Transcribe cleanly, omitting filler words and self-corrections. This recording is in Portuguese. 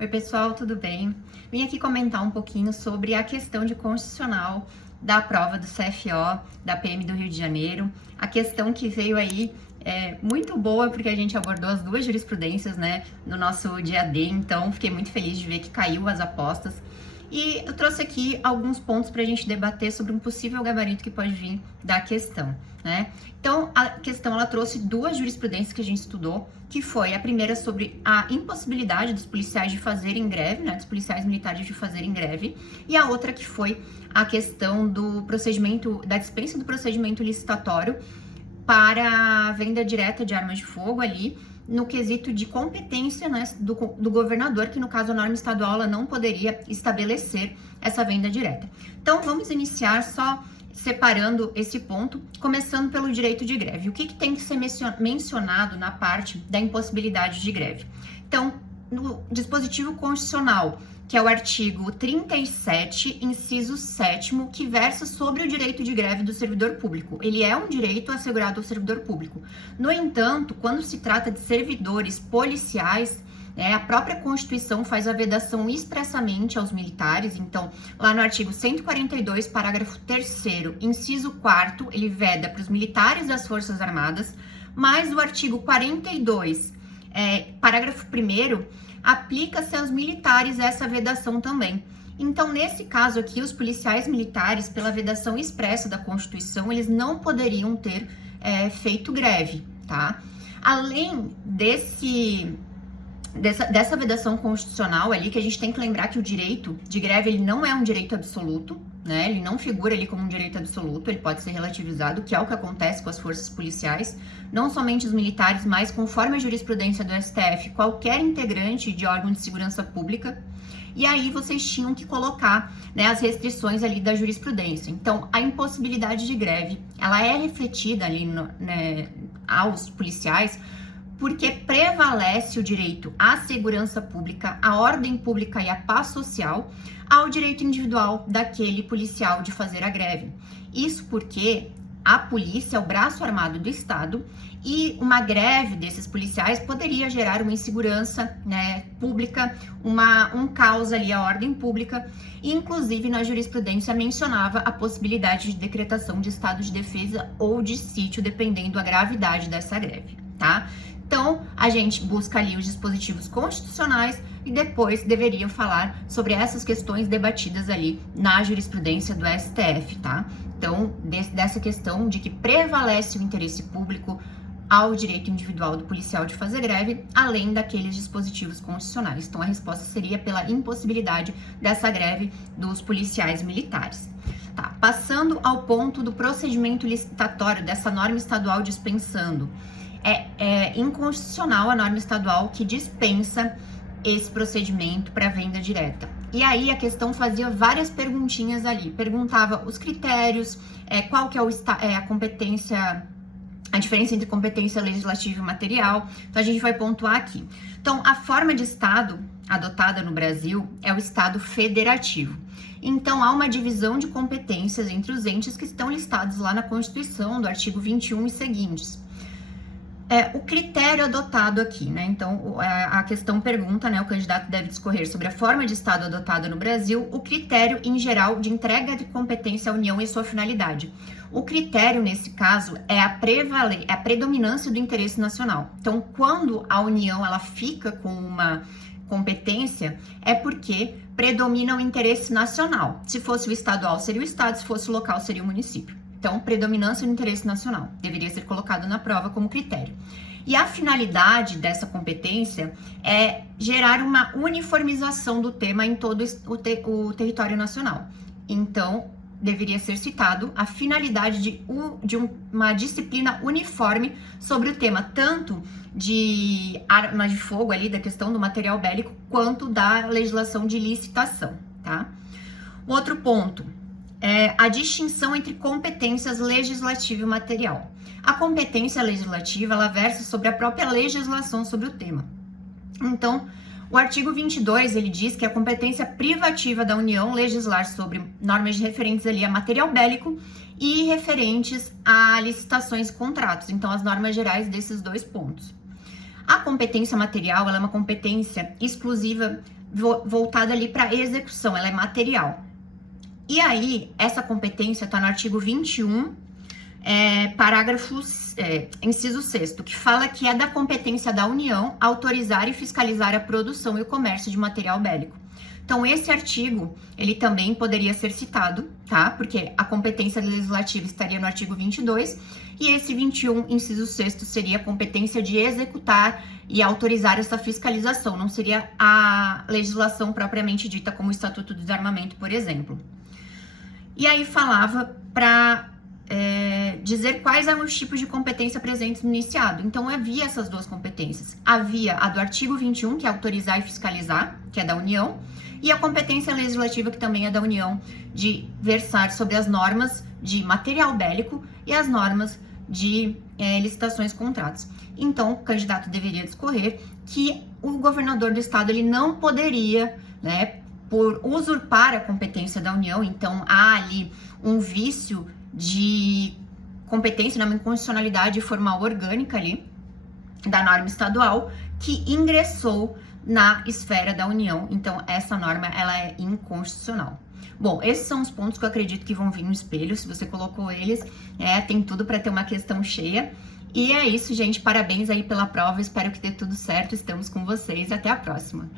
Oi, pessoal, tudo bem? Vim aqui comentar um pouquinho sobre a questão de constitucional da prova do CFO da PM do Rio de Janeiro. A questão que veio aí é muito boa, porque a gente abordou as duas jurisprudências, né, no nosso dia D, então fiquei muito feliz de ver que caiu as apostas. E eu trouxe aqui alguns pontos para a gente debater sobre um possível gabarito que pode vir da questão, né? Então, a questão, ela trouxe duas jurisprudências que a gente estudou, que foi a primeira sobre a impossibilidade dos policiais de fazerem greve, né? Dos policiais militares de fazerem greve, e a outra que foi a questão do procedimento, da dispensa do procedimento licitatório para a venda direta de armas de fogo ali, no quesito de competência, né, do governador, que no caso a norma estadual ela não poderia estabelecer essa venda direta. Então vamos iniciar só separando esse ponto, começando pelo direito de greve. O que tem que ser mencionado na parte da impossibilidade de greve? Então, no dispositivo constitucional, que é o artigo 37, inciso 7º, que versa sobre o direito de greve do servidor público. Ele é um direito assegurado ao servidor público. No entanto, quando se trata de servidores policiais, a própria Constituição faz a vedação expressamente aos militares. Então, lá no artigo 142, parágrafo 3º, inciso 4º, ele veda para os militares das Forças Armadas, mas o artigo 42, parágrafo 1º, aplica-se aos militares essa vedação também. Então, nesse caso aqui, os policiais militares, pela vedação expressa da Constituição, eles não poderiam ter feito greve, tá? Além dessa vedação constitucional ali, que a gente tem que lembrar que o direito de greve, ele não é um direito absoluto, né? Ele não figura ali como um direito absoluto, ele pode ser relativizado, que é o que acontece com as forças policiais, não somente os militares, mas conforme a jurisprudência do STF, qualquer integrante de órgão de segurança pública. E aí vocês tinham que colocar, né, as restrições ali da jurisprudência. Então, a impossibilidade de greve, ela é refletida ali aos policiais, porque prevalece o direito à segurança pública, à ordem pública e à paz social, ao direito individual daquele policial de fazer a greve. Isso porque a polícia é o braço armado do Estado e uma greve desses policiais poderia gerar uma insegurança, né, pública, um caos ali à ordem pública, e inclusive na jurisprudência mencionava a possibilidade de decretação de estado de defesa ou de sítio, dependendo da gravidade dessa greve, tá? Então, a gente busca ali os dispositivos constitucionais e depois deveriam falar sobre essas questões debatidas ali na jurisprudência do STF, tá? Então, dessa questão de que prevalece o interesse público ao direito individual do policial de fazer greve, além daqueles dispositivos constitucionais. Então, a resposta seria pela impossibilidade dessa greve dos policiais militares. Tá, passando ao ponto do procedimento licitatório, dessa norma estadual dispensando. É inconstitucional a norma estadual que dispensa esse procedimento para venda direta. E aí a questão fazia várias perguntinhas ali. Perguntava os critérios, qual que é a competência, a diferença entre competência legislativa e material. Então a gente vai pontuar aqui. Então, a forma de Estado adotada no Brasil é o Estado federativo. Então, há uma divisão de competências entre os entes que estão listados lá na Constituição, do artigo 21 e seguintes. O critério adotado aqui, né? Então, a questão pergunta, né? O candidato deve discorrer sobre a forma de Estado adotada no Brasil, o critério em geral de entrega de competência à União e sua finalidade. O critério, nesse caso, é a predominância do interesse nacional. Então, quando a União ela fica com uma competência, é porque predomina o interesse nacional. Se fosse o estadual, seria o Estado, se fosse o local, seria o município. Então, predominância do interesse nacional deveria ser colocado na prova como critério. E a finalidade dessa competência é gerar uma uniformização do tema em todo o território nacional. Então, deveria ser citado a finalidade de uma disciplina uniforme sobre o tema, tanto de armas de fogo ali, da questão do material bélico, quanto da legislação de licitação, tá? Outro ponto. A distinção entre competências legislativa e material. A competência legislativa, ela versa sobre a própria legislação sobre o tema. Então, o artigo 22, ele diz que a competência privativa da União legislar sobre normas referentes ali a material bélico e referentes a licitações e contratos. Então, as normas gerais desses dois pontos. A competência material, ela é uma competência exclusiva voltada ali para execução, ela é material. E aí, essa competência está no artigo 21, inciso 6º, que fala que é da competência da União autorizar e fiscalizar a produção e o comércio de material bélico. Então, esse artigo, ele também poderia ser citado, tá? Porque a competência legislativa estaria no artigo 22, e esse 21, inciso 6º, seria a competência de executar e autorizar essa fiscalização, não seria a legislação propriamente dita, como o Estatuto do Desarmamento, por exemplo. E aí falava para dizer quais eram os tipos de competência presentes no iniciado. Então, havia essas duas competências. Havia a do artigo 21, que é autorizar e fiscalizar, que é da União, e a competência legislativa, que também é da União, de versar sobre as normas de material bélico e as normas de licitações e contratos. Então, o candidato deveria discorrer que o governador do estado ele não poderia, né, por usurpar a competência da União, então há ali um vício de competência, uma inconstitucionalidade formal orgânica ali da norma estadual que ingressou na esfera da União. Então, essa norma, ela é inconstitucional. Bom, esses são os pontos que eu acredito que vão vir no espelho. Se você colocou eles, tem tudo para ter uma questão cheia. E é isso, gente. Parabéns aí pela prova. Espero que dê tudo certo. Estamos com vocês. Até a próxima.